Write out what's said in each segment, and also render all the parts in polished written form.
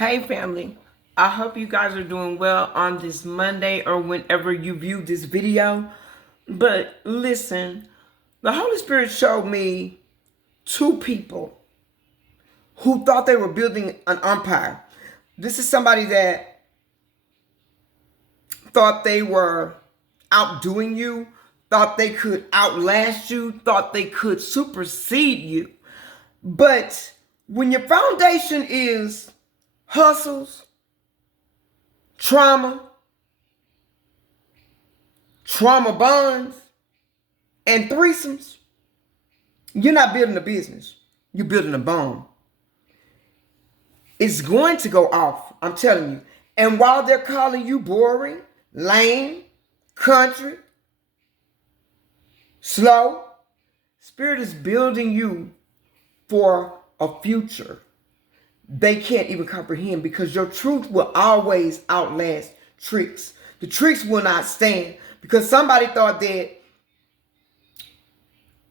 Hey family, I hope you guys are doing well on this Monday or whenever you view this video. But listen, the Holy Spirit showed me two people who thought they were building an empire. This is somebody that thought they were outdoing you, thought they could outlast you, thought they could supersede you. But when your foundation is hustles, trauma bonds, and threesomes, you're not building a business. You're building a bond. It's going to go off, I'm telling you. And while they're calling you boring, lame, country, slow, Spirit is building you for a future they can't even comprehend, because your truth will always outlast tricks. The tricks will not stand because somebody thought that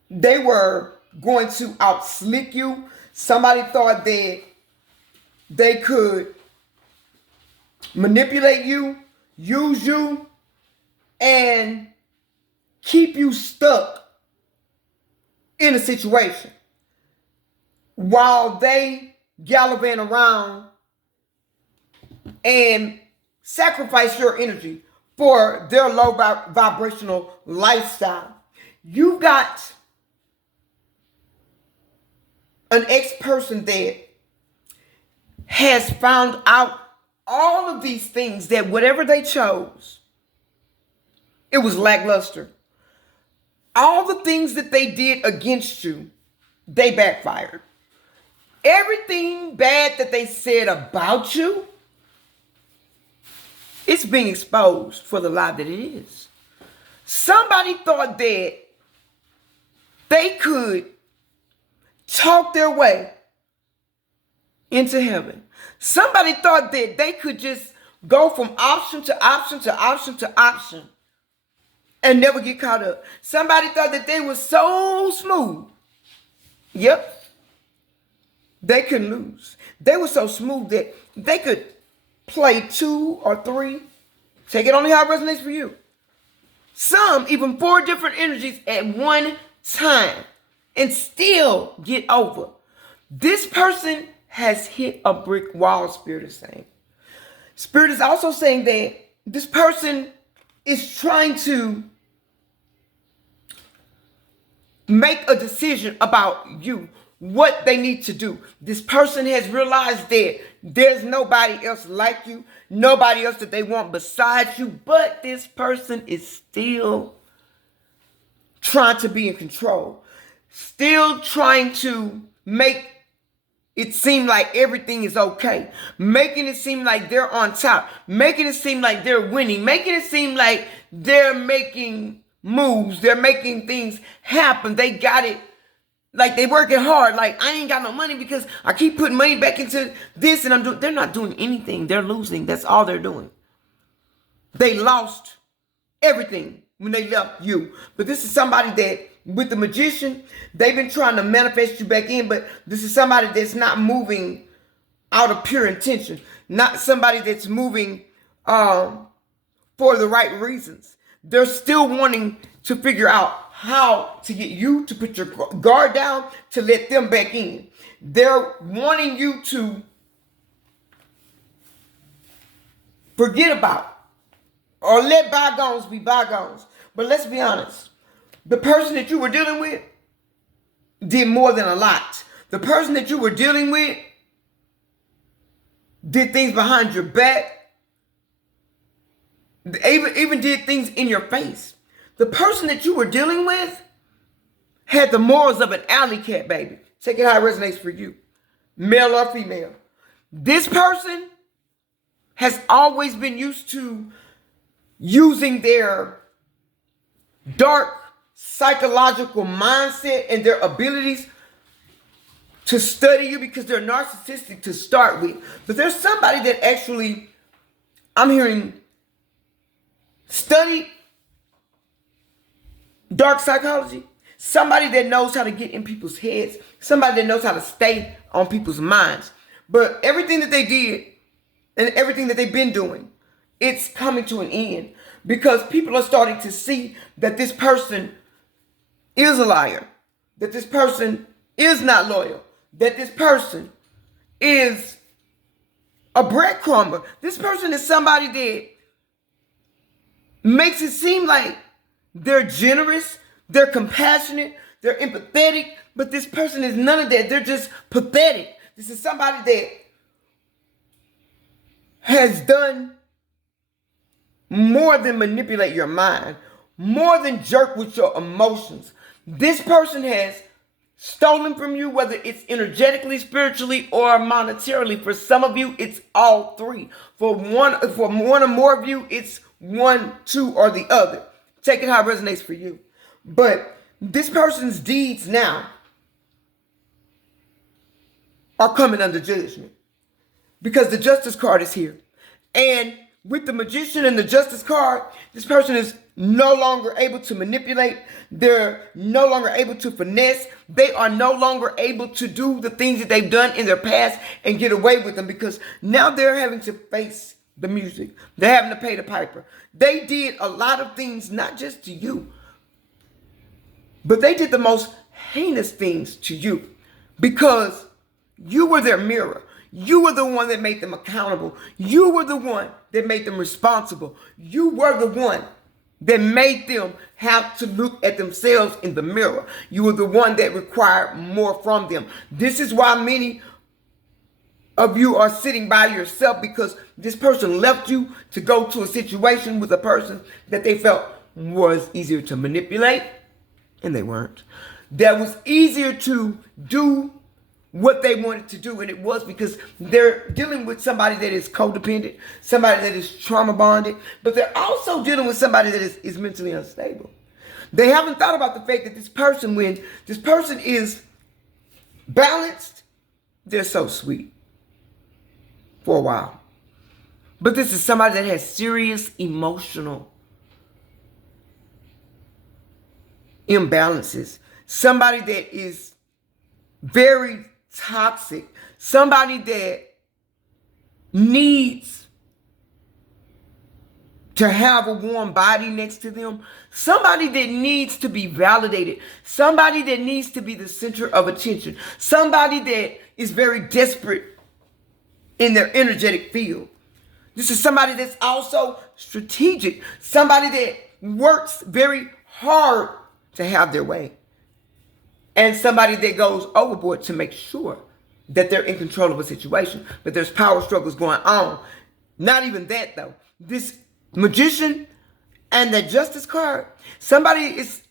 they were going to outslick you. Somebody thought that they could manipulate you, use you, and keep you stuck in a situation while they gallivant around and sacrifice your energy for their low vibrational lifestyle. You got an ex-person that has found out all of these things, that whatever they chose, it was lackluster. All the things that they did against you, they backfired. Everything bad that they said about you, it's being exposed for the lie that it is. Somebody thought that they could talk their way into heaven. Somebody thought that they could just go from option to option to option to option and never get caught up. Somebody thought that they were so smooth. Yep. They couldn't lose. They were so smooth that they could play 2 or 3. Take it only how it resonates for you. Some even 4 different energies at one time and still get over. This person has hit a brick wall, Spirit is saying. Spirit is also saying that this person is trying to make a decision about you, what they need to do. This person has realized that there's nobody else like you, nobody else that they want besides you, but this person is still trying to be in control, still trying to make it seem like everything is okay, making it seem like they're on top, making it seem like they're winning, making it seem like they're making moves, they're making things happen. They got it. Like they working hard. Like I ain't got no money because I keep putting money back into this and they're not doing anything. They're losing. That's all they're doing. They lost everything when they left you. But this is somebody that, with the magician, they've been trying to manifest you back in, but this is somebody that's not moving out of pure intention. Not somebody that's moving for the right reasons. They're still wanting to figure out how to get you to put your guard down, to let them back in. They're wanting you to forget about or let bygones be bygones. But let's be honest. The person that you were dealing with did more than a lot. The person that you were dealing with did things behind your back. Even did things in your face. The person that you were dealing with had the morals of an alley cat, baby. Take it how it resonates for you, male or female. This person has always been used to using their dark psychological mindset and their abilities to study you, because they're narcissistic to start with. But there's somebody that actually, I'm hearing, studied dark psychology. Somebody that knows how to get in people's heads. Somebody that knows how to stay on people's minds. But everything that they did and everything that they've been doing, it's coming to an end because people are starting to see that this person is a liar, that this person is not loyal, that this person is a breadcrumber. This person is somebody that makes it seem like they're generous, they're compassionate, they're empathetic, but this person is none of that. They're just pathetic. This is somebody that has done more than manipulate your mind, more than jerk with your emotions. This person has stolen from you, whether it's energetically, spiritually, or monetarily. For some of you, it's all three. For one or more of you, it's one, two, or the other. Take it how it resonates for you. But this person's deeds now are coming under judgment because the justice card is here. And with the magician and the justice card, this person is no longer able to manipulate. They're no longer able to finesse. They are no longer able to do the things that they've done in their past and get away with them because now they're having to face the music. They're having to pay the piper. They did a lot of things, not just to you, but they did the most heinous things to you because you were their mirror. You were the one that made them accountable. You were the one that made them responsible. You were the one that made them have to look at themselves in the mirror. You were the one that required more from them. This is why many of you are sitting by yourself because this person left you to go to a situation with a person that they felt was easier to manipulate, and they weren't. That was easier to do what they wanted to do, and it was because they're dealing with somebody that is codependent, somebody that is trauma bonded, but they're also dealing with somebody that is mentally unstable. They haven't thought about the fact that this person, when this person is balanced, they're so sweet for a while. But this is somebody that has serious emotional imbalances, somebody that is very toxic, somebody that needs to have a warm body next to them, somebody that needs to be validated, somebody that needs to be the center of attention, somebody that is very desperate in their energetic field. This is somebody that's also strategic, somebody that works very hard to have their way, and somebody that goes overboard to make sure that they're in control of a situation, but there's power struggles going on. Not even that though. This magician and the justice card, somebody is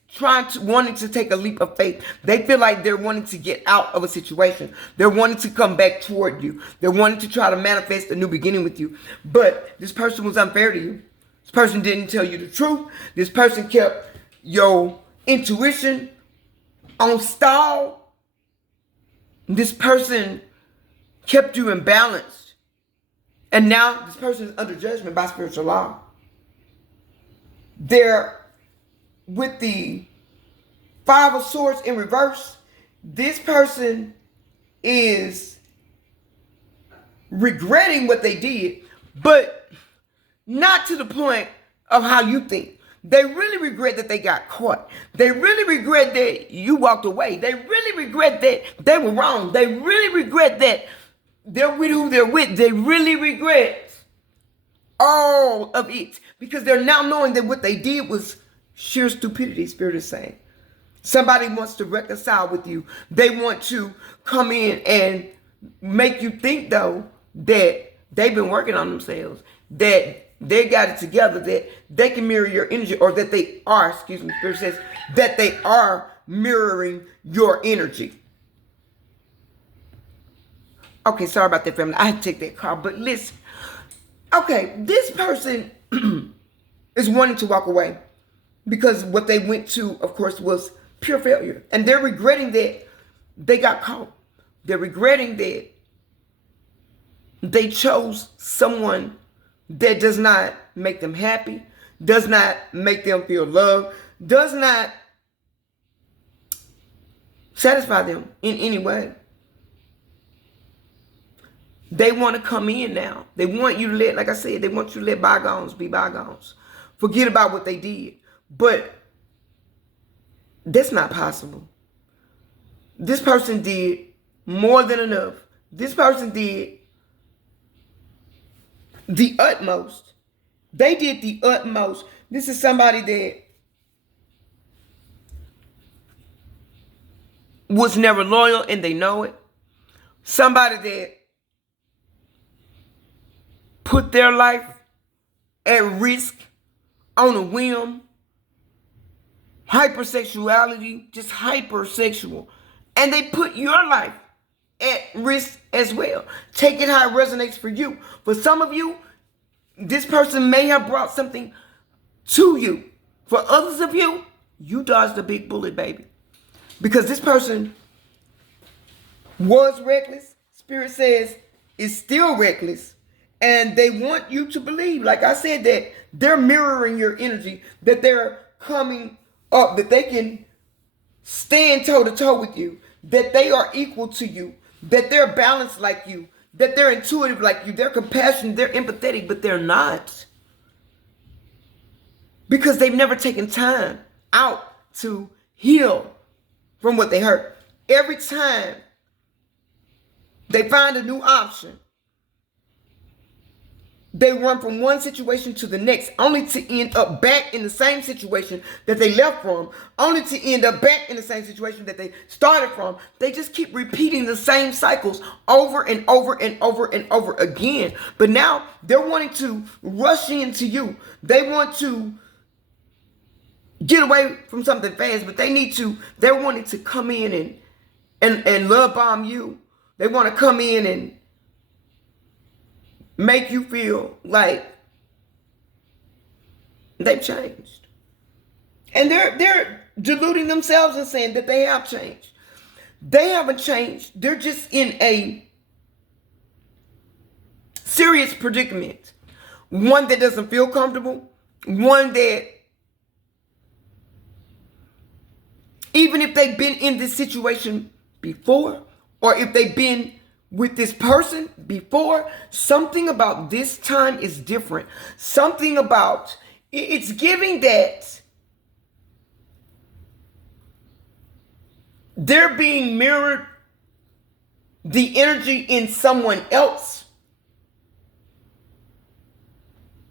wanting to take a leap of faith. They feel like they're wanting to get out of a situation. They're wanting to come back toward you. They're wanting to try to manifest a new beginning with you. But this person was unfair to you. This person didn't tell you the truth. This person kept your intuition on stall. This person kept you imbalanced. And now this person is under judgment by spiritual law. They're with the Five of Swords in reverse. This person is regretting what they did, but not to the point of how you think. They really regret that they got caught. They really regret that you walked away. They really regret that they were wrong. They really regret that they're with who they're with. They really regret all of it because they're now knowing that what they did was sheer stupidity, Spirit is saying. Somebody wants to reconcile with you. They want to come in and make you think, though, that they've been working on themselves, that they got it together, that they can mirror your energy, or that they are, Spirit says, that they are mirroring your energy. Okay, sorry about that, family. I had to take that call, but listen. Okay, this person is wanting to walk away because what they went to, of course, was pure failure. And they're regretting that they got caught. They're regretting that they chose someone that does not make them happy, does not make them feel loved, does not satisfy them in any way. They want to come in now. They want you to let, like I said, they want you to let bygones be bygones. Forget about what they did. But that's not possible. This person did more than enough. This person did the utmost. They did the utmost. This is somebody that was never loyal and they know it. Somebody that put their life at risk on a whim. Hypersexuality, just hypersexual. And they put your life at risk as well. Take it how it resonates for you. For some of you, this person may have brought something to you. For others of you, you dodged a big bullet, baby. Because this person was reckless. Spirit says is still reckless. And they want you to believe, like I said, that they're mirroring your energy, that they're coming up, that they can stand toe-to-toe with you, that they are equal to you, that they're balanced like you, that they're intuitive like you, they're compassionate, they're empathetic, but they're not. Because they've never taken time out to heal from what they hurt. Every time they find a new option, they run from one situation to the next, only to end up back in the same situation that they left from, only to end up back in the same situation that they started from. They just keep repeating the same cycles over and over and over and over again. But now they're wanting to rush into you. They want to get away from something fast, but they're wanting to come in and love bomb you. They want to come in and make you feel like they've changed. And they're deluding themselves and saying that they have changed. They haven't changed. They're just in a serious predicament. One that doesn't feel comfortable. One that, even if they've been in this situation before, or if they've been with this person before, something about this time is different. Something about, it's giving that they're being mirrored the energy in someone else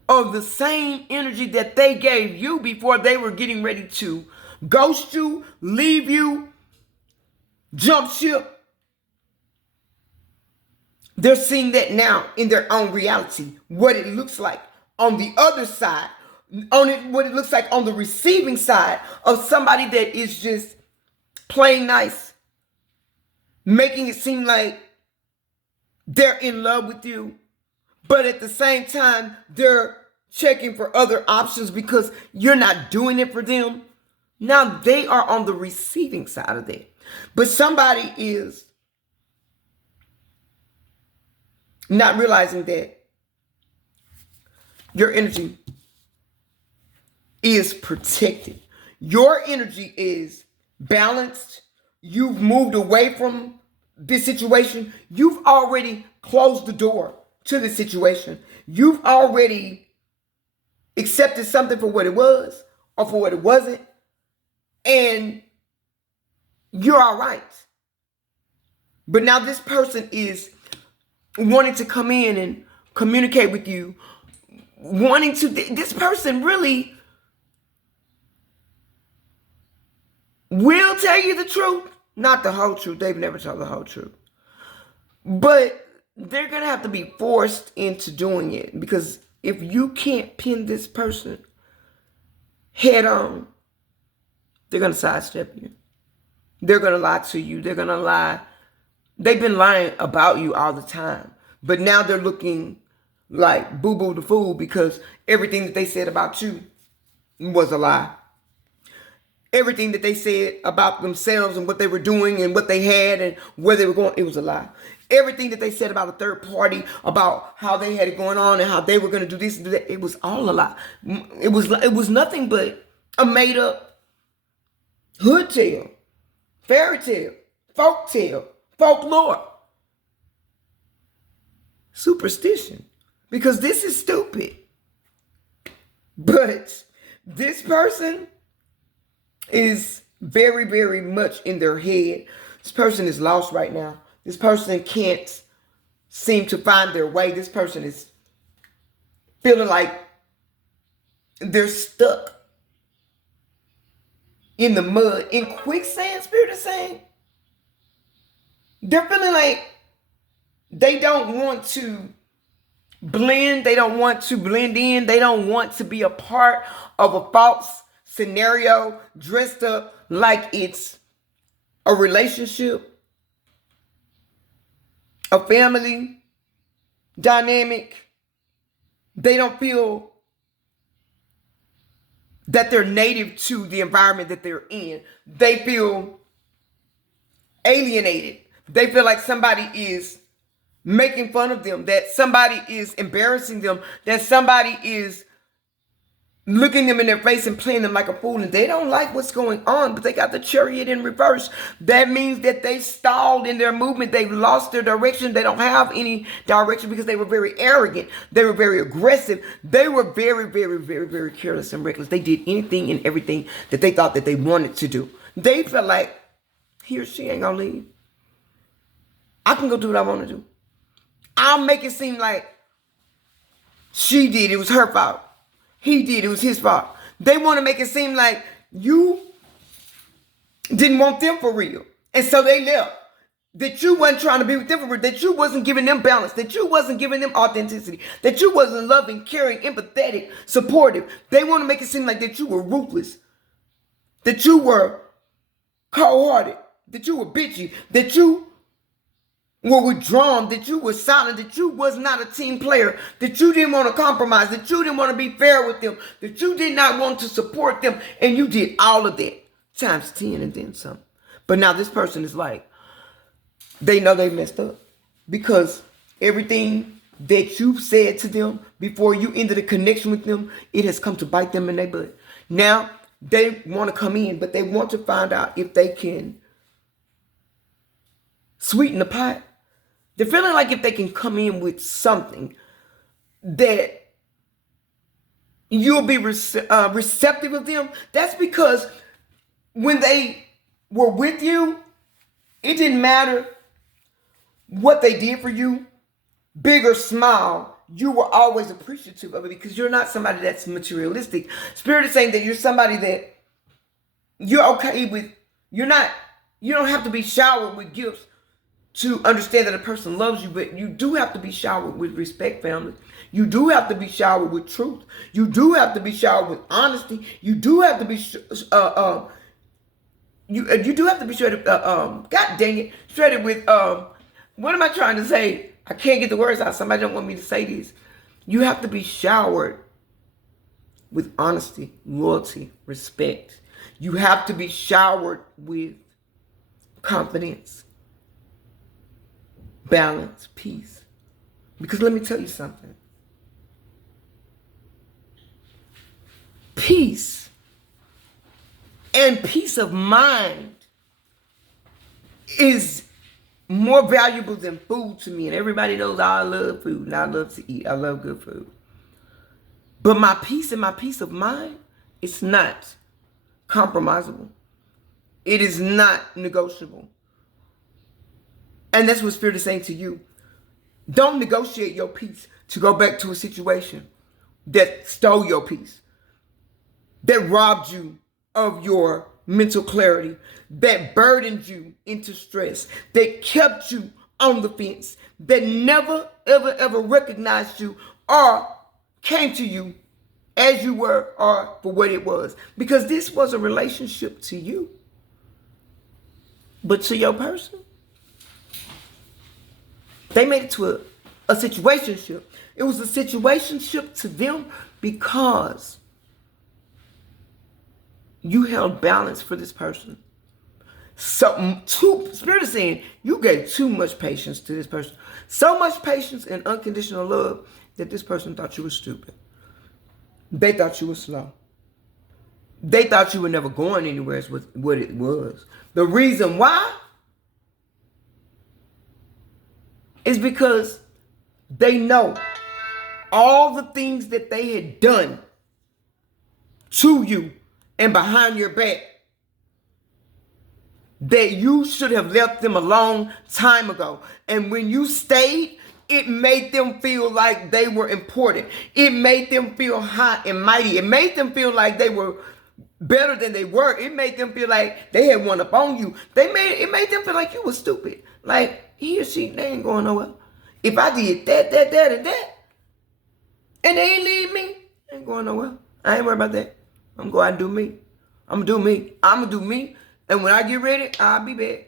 of the same energy that they gave you before they were getting ready to ghost you, leave you, jump ship. They're seeing that now in their own reality, what it looks like on the other side, what it looks like on the receiving side of somebody that is just playing nice, making it seem like they're in love with you, but at the same time, they're checking for other options because you're not doing it for them. Now they are on the receiving side of that. But somebody is not realizing that your energy is protected. Your energy is balanced. You've moved away from this situation. You've already closed the door to the situation. You've already accepted something for what it was or for what it wasn't. And you're all right. But now this person is wanting to come in and communicate with you, wanting to, this person really will tell you the truth, not the whole truth. They've never told the whole truth. But they're going to have to be forced into doing it, because if you can't pin this person head on, they're going to sidestep you. They're going to lie to you. They're going to lie. They've been lying about you all the time. But now they're looking like boo-boo the fool because everything that they said about you was a lie. Everything that they said about themselves and what they were doing and what they had and where they were going, it was a lie. Everything that they said about a third party, about how they had it going on and how they were going to do this and do that, it was all a lie. It was nothing but a made-up hood tale, fairy tale, folk tale, folklore. superstition, because this is stupid. But this person is very, very much in their head. This person is lost right now. This person can't seem to find their way. This person is feeling like they're stuck in the mud, in quicksand, Spirit is saying. They're feeling like they don't want to blend. They don't want to blend in. They don't want to be a part of a false scenario dressed up like it's a relationship, a family dynamic. They don't feel that they're native to the environment that they're in. They feel alienated. They feel like somebody is making fun of them, that somebody is embarrassing them, that somebody is looking them in their face and playing them like a fool, and they don't like what's going on, but they got the chariot in reverse. That means that they stalled in their movement. They've lost their direction. They don't have any direction because they were very arrogant. They were very aggressive. They were very, very, very, very careless and reckless. They did anything and everything that they thought that they wanted to do. They felt like he or she ain't gonna leave. I can go do what I want to do. I'll make it seem like she did. It was her fault. He did. It was his fault. They want to make it seem like you didn't want them for real. And so they left. That you wasn't trying to be with them for real. That you wasn't giving them balance. That you wasn't giving them authenticity. That you wasn't loving, caring, empathetic, supportive. They want to make it seem like that you were ruthless. That you were cold-hearted. That you were bitchy. That you were withdrawn, that you were silent, that you was not a team player, that you didn't want to compromise, that you didn't want to be fair with them, that you did not want to support them, and you did all of that times 10 and then some. But now this person is like, they know they messed up because everything that you said to them before you ended a connection with them, it has come to bite them in their butt. Now they want to come in, but they want to find out if they can sweeten the pot. They're feeling like if they can come in with something that you'll be receptive of them. That's because when they were with you, it didn't matter what they did for you, big or small, you were always appreciative of it because you're not somebody that's materialistic. Spirit is saying that you're somebody that you're okay with. You don't have to be showered with gifts to understand that a person loves you, but you do have to be showered with respect, family. You do have to be showered with truth. You do have to be showered with honesty. You do have to be you do have to be shredded. God dang it, shredded with what am I trying to say? I can't get the words out. Somebody don't want me to say this. You have to be showered with honesty, loyalty, respect. You have to be showered with confidence, balance, peace. Because let me tell you something. Peace and peace of mind is more valuable than food to me. And everybody knows I love food and I love to eat. I love good food. But my peace and my peace of mind, it's not compromisable. It is not negotiable. And that's what Spirit is saying to you. Don't negotiate your peace to go back to a situation that stole your peace, that robbed you of your mental clarity, that burdened you into stress, that kept you on the fence, that never, ever, ever recognized you or came to you as you were or for what it was. Because this was a relationship to you. But to your person, they made it to a situationship. It was a situationship to them because you held balance for this person. So, Spirit is saying you gave too much patience to this person. So much patience and unconditional love that this person thought you were stupid. They thought you were slow. They thought you were never going anywhere is what it was. The reason why is because They know all the things that they had done to you and behind your back that you should have left them a long time ago. And when you stayed, it made them feel like they were important. It made them feel high and mighty. It made them feel like they were better than they were. It made them feel like they had one up on you. It made them feel like you were stupid. Like he or she, they ain't going nowhere. If I did that, and that, and they ain't leave me, ain't going nowhere. I ain't worried about that. I'm going to do me. I'm going to do me. I'm going to do me. And when I get ready, I'll be back.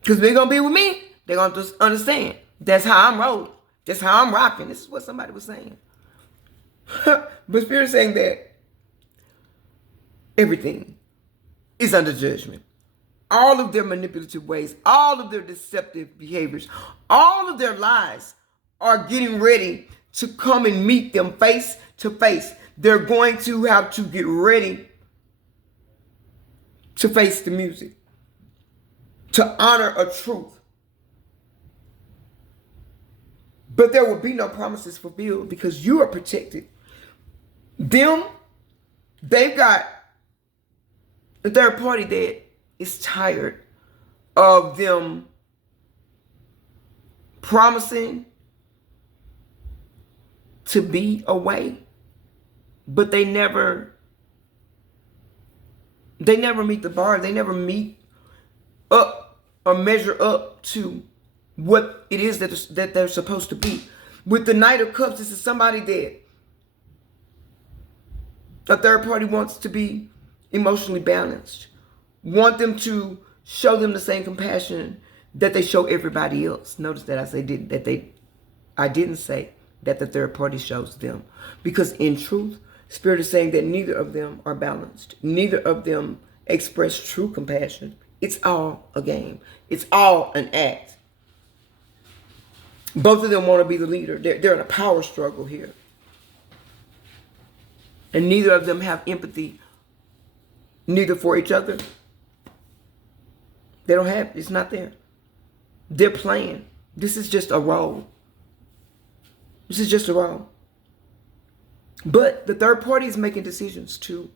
Because they're going to be with me. They're going to understand. That's how I'm rolling. That's how I'm rocking. This is what somebody was saying. But Spirit is saying that everything is under judgment. All of their manipulative ways, all of their deceptive behaviors, all of their lies are getting ready to come and meet them face to face. They're going to have to get ready to face the music, to honor a truth. But there will be no promises fulfilled because you are protected. They've got a third party that is tired of them promising to be away, but they never meet the bar. They never meet up or measure up to what it is that they're supposed to be. With the Knight of Cups, this is somebody that a third party wants to be emotionally balanced. Want them to show them the same compassion that they show everybody else. Notice that I didn't say that the third party shows them. Because in truth, Spirit is saying that neither of them are balanced. Neither of them express true compassion. It's all a game. It's all an act. Both of them want to be the leader. They're in a power struggle here. And neither of them have empathy, neither for each other. They don't have, it's not there. They're playing. This is just a role. This is just a role. But the third party is making decisions to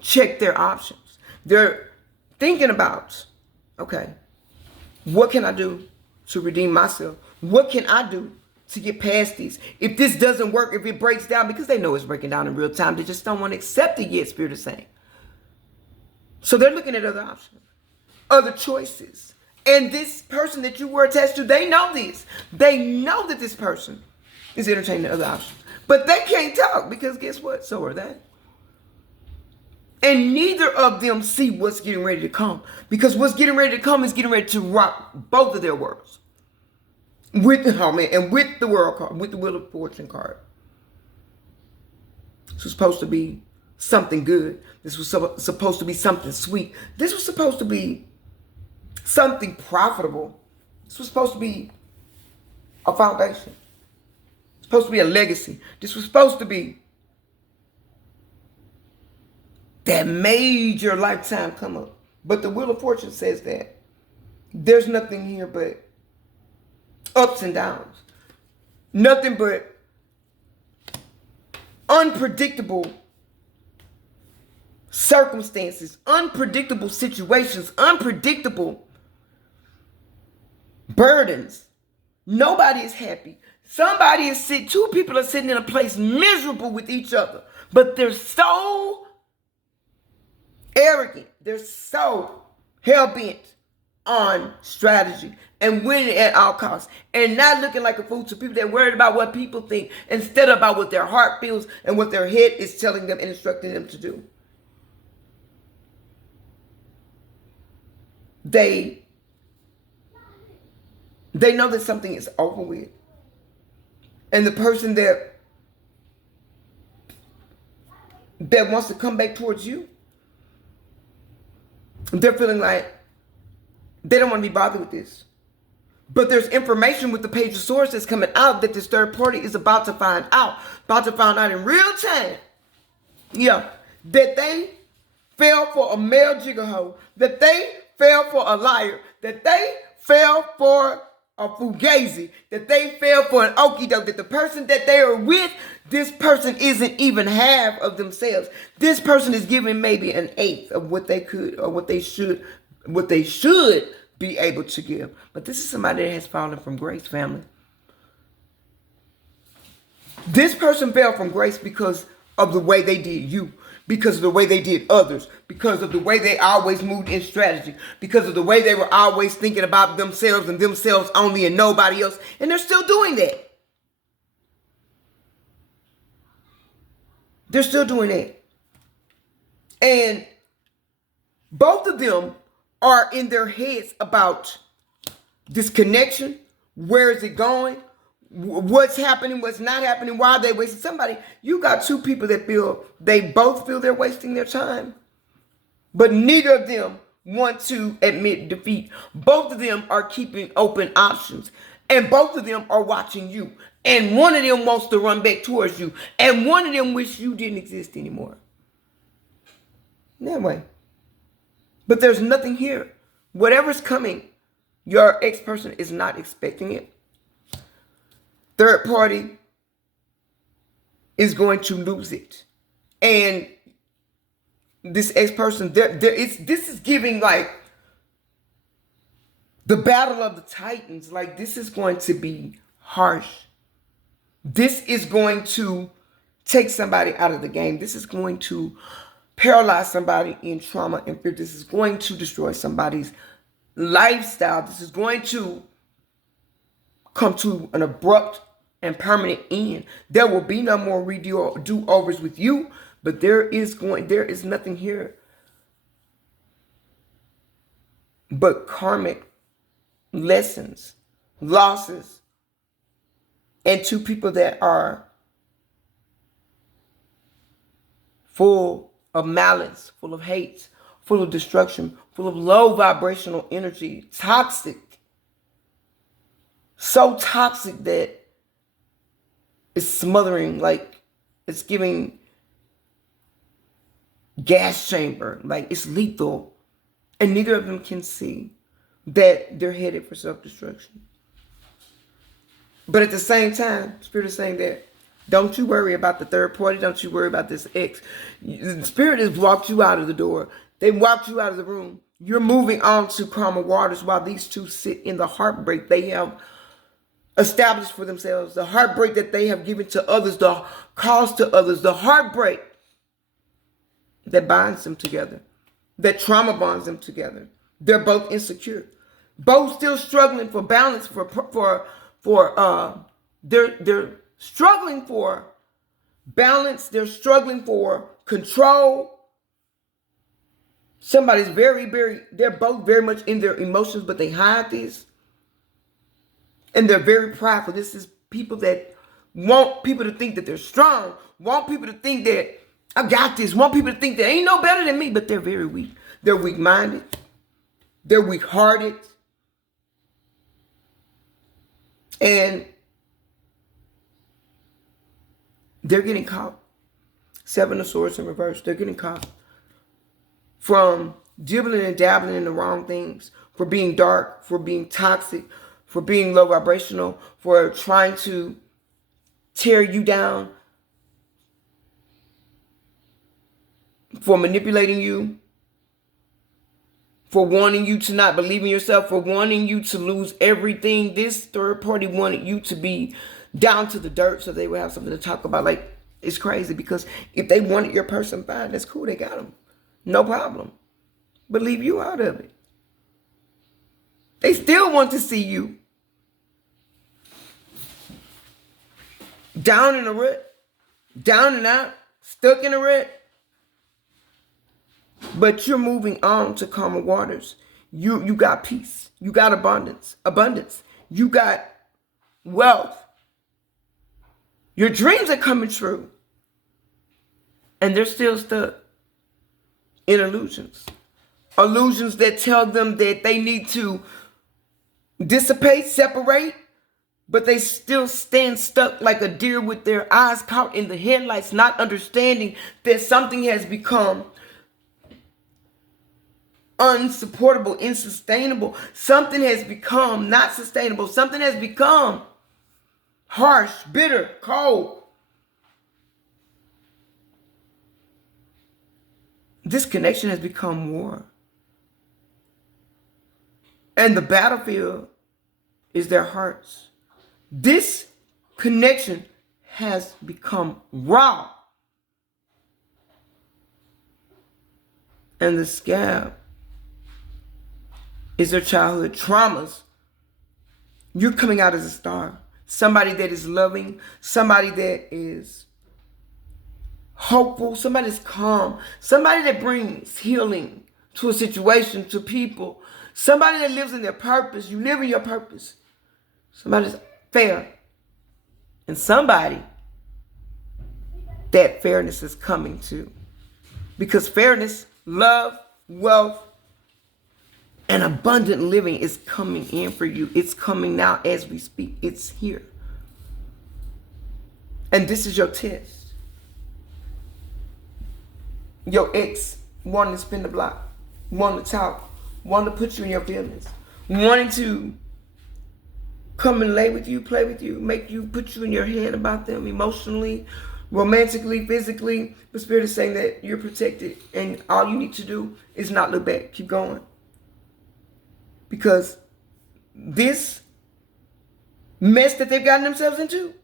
check their options. They're thinking about, okay, what can I do to redeem myself? What can I do to get past these? If this doesn't work, if it breaks down, because they know it's breaking down in real time, they just don't want to accept it yet, Spirit is saying. So they're looking at other options, other choices. And this person that you were attached to, they know this. They know that this person is entertaining other options. But they can't talk because guess what? So are they. And neither of them see what's getting ready to come. Because what's getting ready to come is getting ready to rock both of their worlds. And with the world card, with the Wheel of Fortune card. This was supposed to be something good. This was supposed to be something sweet. This was supposed to be something profitable. This was supposed to be a foundation. It's supposed to be a legacy. This was supposed to be that major lifetime come up. But the Wheel of Fortune says that there's nothing here but ups and downs. Nothing but unpredictable circumstances, unpredictable situations, unpredictable burdens. Nobody is happy. Somebody is sick. Two people are sitting in a place miserable with each other. But they're so arrogant. They're so hell-bent on strategy and winning at all costs and not looking like a fool to people that are worried about what people think instead of about what their heart feels and what their head is telling them and instructing them to do. They know that something is over with. And the person that wants to come back towards you, they're feeling like they don't want to be bothered with this. But there's information with the Page of Swords that's coming out that this third party is about to find out in real time. Yeah, that they fell for a male jigger hoe, that they fell for a liar, that they fell for a fugazi, that they fell for an okie doke, that the person that they are with, this person isn't even half of themselves. This person is giving maybe an eighth of what they could or what they should be able to give. But this is somebody that has fallen from grace, family. This person fell from grace because of the way they did you, because of the way they did others, because of the way they always moved in strategy, because of the way they were always thinking about themselves and themselves only and nobody else. And they're still doing that. They're still doing that. And both of them are in their heads about this connection. Where is it going? What's happening? What's not happening? Why are they wasting somebody? You got two people that both feel they're wasting their time. But neither of them want to admit defeat. Both of them are keeping open options. And both of them are watching you. And one of them wants to run back towards you. And one of them wish you didn't exist anymore. That way. But there's nothing here. Whatever's coming, your ex-person is not expecting it. Third party is going to lose it. And this ex-person, this is giving like the battle of the titans. Like, this is going to be harsh. This is going to take somebody out of the game. This is going to paralyze somebody in trauma and fear. This is going to destroy somebody's lifestyle. This is going to come to an abrupt and permanent end. There will be no more do-overs with you, but there is nothing here but karmic lessons, losses, and two people that are full of malice, full of hate, full of destruction, full of low vibrational energy, toxic. So toxic that it's smothering, like it's giving gas chamber, like it's lethal. And neither of them can see that they're headed for self-destruction. But at the same time, Spirit is saying that don't you worry about the third party. Don't you worry about this ex. The Spirit has walked you out of the door. They walked you out of the room. You're moving on to calmer waters while these two sit in the heartbreak they have established for themselves, the heartbreak that they have given to others, the cause to others, the heartbreak that binds them together, that trauma bonds them together. They're both insecure, both still struggling for balance, they're struggling for balance, they're struggling for control. They're both very much in their emotions, but they hide this. And they're very prideful. This is people that want people to think that they're strong, want people to think that I got this, want people to think they ain't no better than me, but they're very weak. They're weak-minded. They're weak-hearted. And they're getting caught. Seven of Swords in reverse. They're getting caught from dibbling and dabbling in the wrong things, for being dark, for being toxic, for being low vibrational, for trying to tear you down, for manipulating you, for wanting you to not believe in yourself, for wanting you to lose everything. This third party wanted you to be down to the dirt so they would have something to talk about. Like, it's crazy because if they wanted your person, fine, that's cool, they got them. No problem. But leave you out of it. They still want to see you down in a rut, down and out, stuck in a rut. But you're moving on to calmer waters. You got peace. You got abundance. You got wealth. Your dreams are coming true. And they're still stuck in illusions. Illusions that tell them that they need to dissipate, separate, but they still stand stuck like a deer with their eyes caught in the headlights, not understanding that something has become unsupportable, insustainable. Something has become not sustainable. Something has become harsh, bitter, cold. This connection has become war. And the battlefield is their hearts. This connection has become raw. And the scab is their childhood traumas. You're coming out as a star. Somebody that is loving. Somebody that is hopeful. Somebody that's calm. Somebody that brings healing to a situation, to people. Somebody that lives in their purpose. You live in your purpose. Somebody that's fair. And somebody that fairness is coming to. Because fairness, love, wealth, and abundant living is coming in for you. It's coming now as we speak. It's here. And this is your test. Your ex wanting to spin the block, wanting to talk, wanting to put you in your feelings, wanting to come and lay with you, play with you, make you, put you in your head about them emotionally, romantically, physically. But Spirit is saying that you're protected and all you need to do is not look back. Keep going. Because this mess that they've gotten themselves into,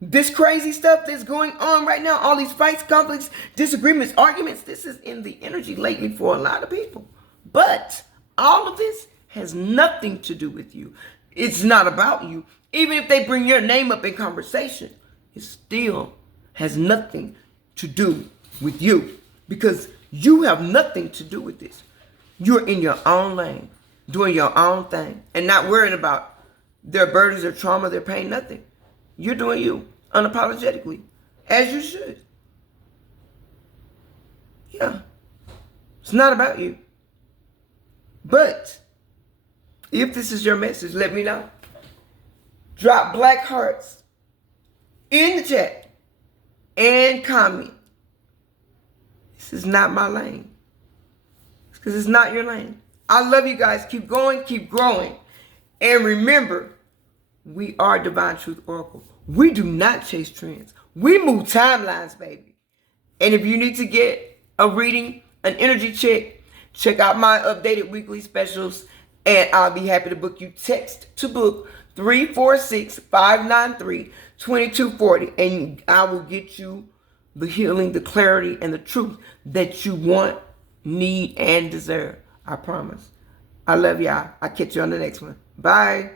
this crazy stuff that's going on right now, all these fights, conflicts, disagreements, arguments, this is in the energy lately for a lot of people. But all of this has nothing to do with you. It's not about you. Even if they bring your name up in conversation, it still has nothing to do with you. Because you have nothing to do with this. You're in your own lane, doing your own thing, and not worrying about their burdens, their trauma, their pain, nothing. You're doing you, unapologetically, as you should. Yeah. It's not about you. But if this is your message, let me know. Drop black hearts in the chat and comment. This is not my lane. It's because it's not your lane. I love you guys. Keep going, keep growing. And remember, we are Divine Truth Oracle. We do not chase trends. We move timelines, baby. And if you need to get a reading, an energy check, check out my updated weekly specials. And I'll be happy to book you. Text to book 346-593-2240. And I will get you the healing, the clarity, and the truth that you want, need, and deserve. I promise. I love y'all. I'll catch you on the next one. Bye.